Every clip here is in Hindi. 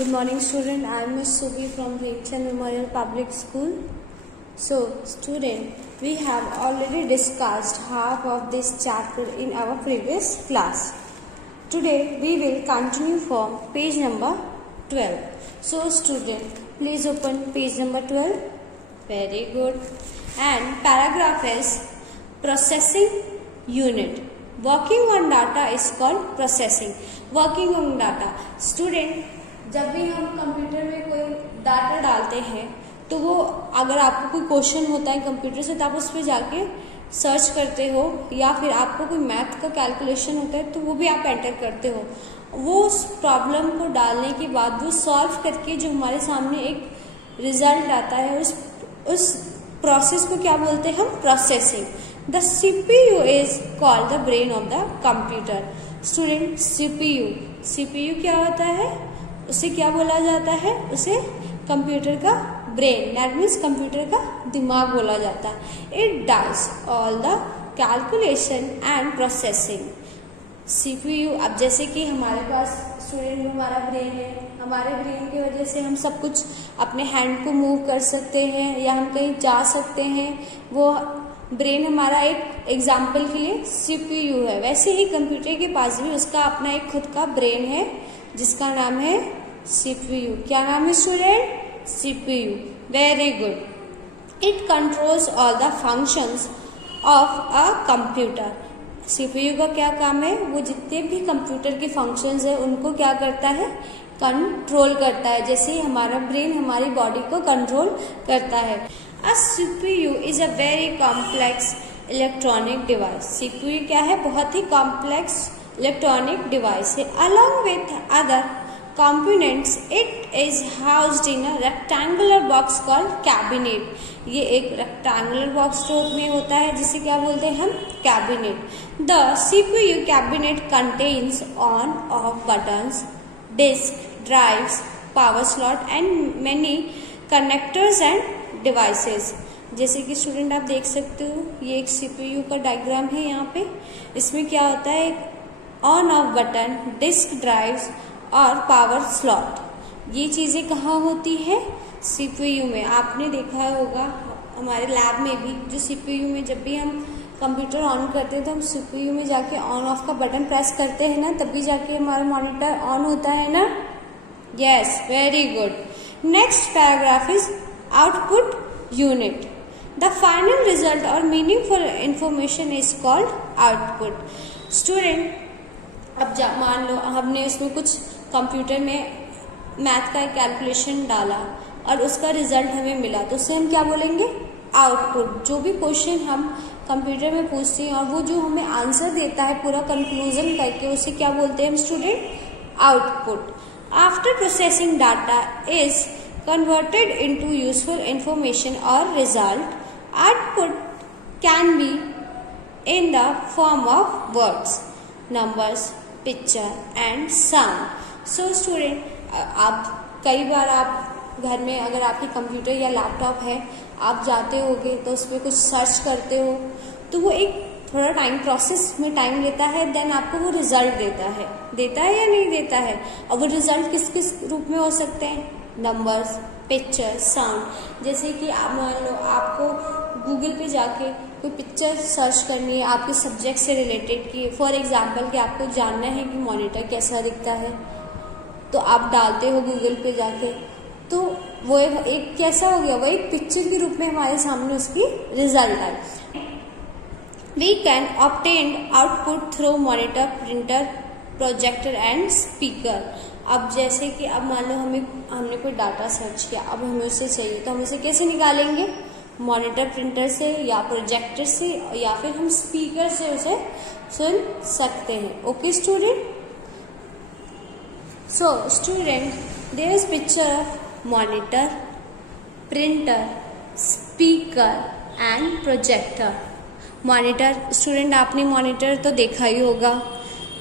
Good morning student, I am Ms. Subi from Bhekchand Memorial Public School. So student, we have already discussed half of this chapter in our previous class. Today we will continue from page number 12. So student, please open page number 12. Very good. And paragraph is processing unit. Working on data is called processing. Working on data. Student, जब भी हम कंप्यूटर में कोई डाटा डालते हैं तो वो अगर आपको कोई क्वेश्चन होता है कंप्यूटर से तो आप उस पर जाके सर्च करते हो, या फिर आपको कोई मैथ का कैलकुलेशन होता है तो वो भी आप एंटर करते हो। वो उस प्रॉब्लम को डालने के बाद वो सॉल्व करके जो हमारे सामने एक रिजल्ट आता है उस प्रोसेस को क्या बोलते हैं हम? Processing. The CPU is called the brain of the computer. Student, CPU क्या होता है? उसे क्या बोला जाता है? उसे कंप्यूटर का ब्रेन, दैट मीन्स कंप्यूटर का दिमाग बोला जाता है। It does all the calculation and processing. CPU, अब जैसे कि हमारे पास स्टूडेंट हमारा ब्रेन है, हमारे ब्रेन की वजह से हम सब कुछ अपने हैंड को मूव कर सकते हैं या हम कहीं जा सकते हैं। वो ब्रेन हमारा एक एग्जाम्पल के लिए CPU है। वैसे ही कंप्यूटर के पास भी उसका अपना एक खुद का ब्रेन है जिसका नाम है CPU। क्या नाम है student? CPU। Very good. It controls all the functions of a computer. CPU का क्या काम है? वो जितने भी कंप्यूटर के फंक्शंस है उनको क्या करता है? कंट्रोल करता है। जैसे हमारा ब्रेन हमारी बॉडी को कंट्रोल करता है। अ CPU is a very complex electronic device. CPU क्या है? बहुत ही कॉम्प्लेक्स इलेक्ट्रॉनिक डिवाइस है। Along with other components, it is housed in a rectangular box called cabinet. ये एक rectangular box रूप में होता है जिसे क्या बोलते हैं हम? cabinet. The CPU cabinet contains on off buttons, disk, drives, power slot and many connectors and devices. जैसे कि स्टूडेंट आप देख सकते हो, ये एक CPU का डायग्राम है। यहाँ पे इसमें क्या होता है? एक on off button, disk, drives और पावर स्लॉट। ये चीजें कहाँ होती है? CPU में। आपने देखा होगा हमारे लैब में भी जो CPU में जब भी हम कंप्यूटर ऑन करते हैं तो हम CPU में जाके ऑन ऑफ का बटन प्रेस करते हैं ना, तभी जाके हमारा मॉनिटर ऑन होता है ना। Yes, very good. Next paragraph is output unit. The final result और meaningful information is called output. Student, अब मान लो हमने उसमें कुछ कंप्यूटर में मैथ का एक कैलकुलेशन डाला और उसका रिजल्ट हमें मिला तो उसे हम क्या बोलेंगे? आउटपुट। जो भी क्वेश्चन हम कंप्यूटर में पूछते हैं और वो जो हमें आंसर देता है पूरा कंक्लूजन करके, उसे क्या बोलते हैं हम student? Output. After processing data is converted into useful information और result, output can be in the form of words, numbers, picture and sound. So student, आप कई बार आप घर में अगर आपकी कंप्यूटर या लैपटॉप है, आप जाते होगे तो उस पर कुछ सर्च करते हो तो वो एक थोड़ा टाइम प्रोसेस में टाइम लेता है, देन आपको वो रिजल्ट देता है या नहीं देता है। और वो रिजल्ट किस किस रूप में हो सकते हैं? Numbers, picture, sound. जैसे कि आप मान लो आपको गूगल पे जाके कोई पिक्चर सर्च करनी है आपके सब्जेक्ट से रिलेटेड की, फॉर एग्जाम्पल कि आपको जानना है कि मॉनिटर कैसा दिखता है, तो आप डालते हो गूगल पे जाके, तो वो एक कैसा हो गया? वो एक पिक्चर के रूप में हमारे सामने उसकी रिजल्ट आई। We can obtain output through monitor, printer, projector and speaker. अब जैसे कि अब मान लो हमने कोई डाटा सर्च किया, अब हमें उसे चाहिए तो हम उसे कैसे निकालेंगे? मॉनिटर, प्रिंटर से या प्रोजेक्टर से या फिर हम स्पीकर से उसे सुन सकते हैं। Okay student? So student, there is picture of monitor, printer, speaker and projector. Monitor, student आपने मॉनिटर तो देखा ही होगा।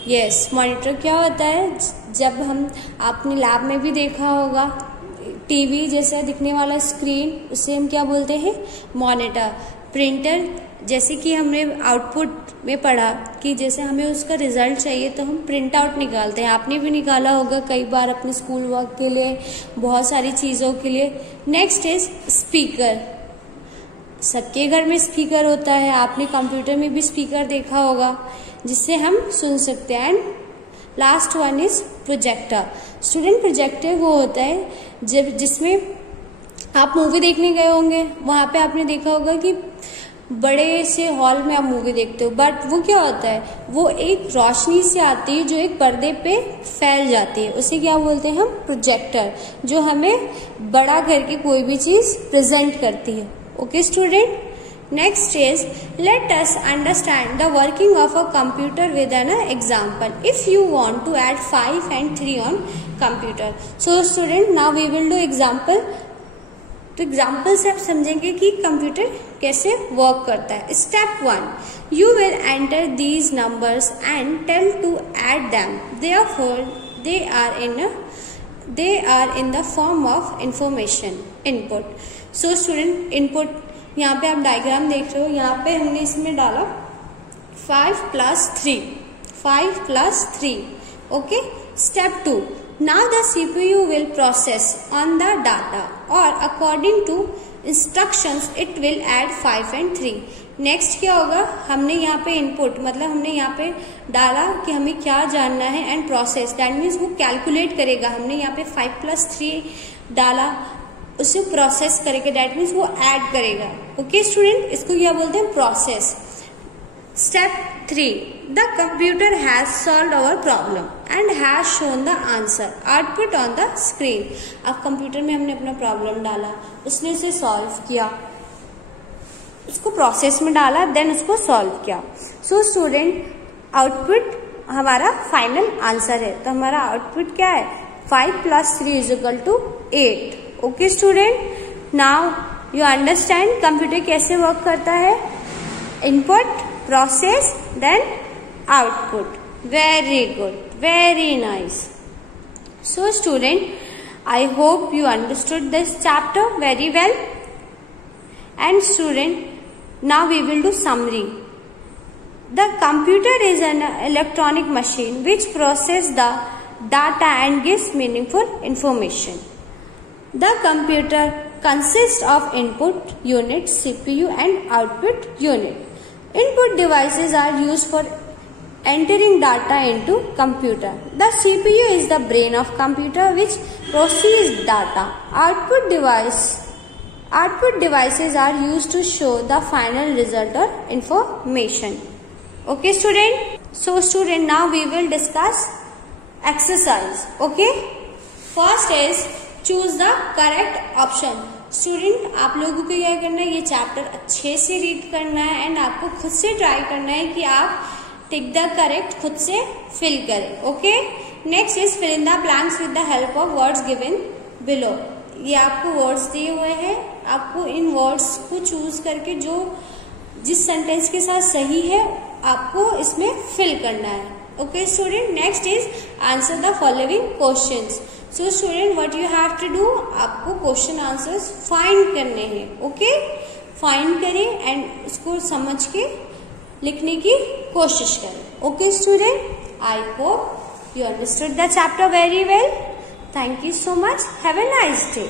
यस, मॉनिटर क्या होता है? जब हम आपने लैब में भी देखा होगा, टीवी जैसा दिखने वाला स्क्रीन, उसे हम क्या बोलते हैं? मॉनिटर। प्रिंटर जैसे कि हमने आउटपुट में पढ़ा कि जैसे हमें उसका रिजल्ट चाहिए तो हम प्रिंट आउट निकालते हैं। आपने भी निकाला होगा कई बार अपने स्कूल वर्क के लिए, बहुत सारी चीज़ों के लिए। Next is speaker. सबके घर में स्पीकर होता है, आपने कंप्यूटर में भी स्पीकर देखा होगा जिससे हम सुन सकते हैं। And last one is projector. Student projector वो होता है जब जिसमें आप मूवी देखने गए होंगे, वहां पे आपने देखा होगा कि बड़े से हॉल में आप मूवी देखते हो, बट वो क्या होता है, वो एक रोशनी से आती है जो एक पर्दे पे फैल जाती है, उसे क्या बोलते हैं हम, प्रोजेक्टर, जो हमें बड़ा करके कोई भी चीज प्रेजेंट करती है। Okay student, next is let us understand the working of a computer with an example. If you want to add 5 and 3 on computer, so student now we will do example. तो एग्जाम्पल से आप समझेंगे कि कंप्यूटर कैसे वर्क करता है। Step 1, you will enter these numbers and tell to add them. Therefore they are in the form of information input. So student input, यहाँ पे आप डायग्राम देख रहे हो, यहाँ पे हमने इसमें डाला 5 + 3, 5 + 3. Okay, step 2, now the CPU will process on the data or according to instructions it will add 5 and 3. Next क्या होगा, हमने यहाँ पे इनपुट मतलब हमने यहाँ पे डाला कि हमें क्या जानना है एंड प्रोसेस, दैट मीन्स वो कैलकुलेट करेगा। हमने यहाँ पे 5 + 3 डाला, उसे प्रोसेस करेगा, दैट मीन्स वो ऐड करेगा। ओके स्टूडेंट, इसको क्या बोलते हैं, process. Step 3, the computer has solved our problem and has shown the answer output on the screen. अब कंप्यूटर में हमने अपना प्रॉब्लम डाला, उसने उसे सॉल्व किया, उसको प्रोसेस में डाला, देन उसको सॉल्व किया। सो स्टूडेंट, आउटपुट हमारा फाइनल आंसर है। तो हमारा आउटपुट क्या है, 5 + 3 = 8। Okay student, now you understand computer कैसे वर्क करता है, input, process, then output. Very good, very nice. So student, I hope you understood this chapter very well. And student, now we will do summary. The computer is an electronic machine which processes the data and gives meaningful information. The computer consists of input unit, CPU and output unit. Input devices are used for entering data into computer. The CPU is the brain of computer which processes data. Output devices are used to show the final result or information. Okay student? So student, now we will discuss exercise. Okay? First is choose the correct option. Student, आप लोगों को क्या करना है, ये चैप्टर अच्छे से रीड करना है एंड आपको खुद से ट्राई करना है कि आप टिक द करेक्ट खुद से फिल करें। Okay, next is fill in the blanks with the help of words given below. ये आपको वर्ड्स दिए हुए हैं, आपको इन वर्ड्स को चूज करके जो जिस सेंटेंस के साथ सही है आपको इसमें फिल करना है। Okay student, next is answer the following questions. So student, what you have to do, आपको क्वेश्चन आंसर्स फाइंड करने हैं। ओके, फाइंड करें एंड उसको समझ के लिखने की कोशिश करें। Okay student, I hope you understood the chapter very well. Thank you so much. Have a nice day.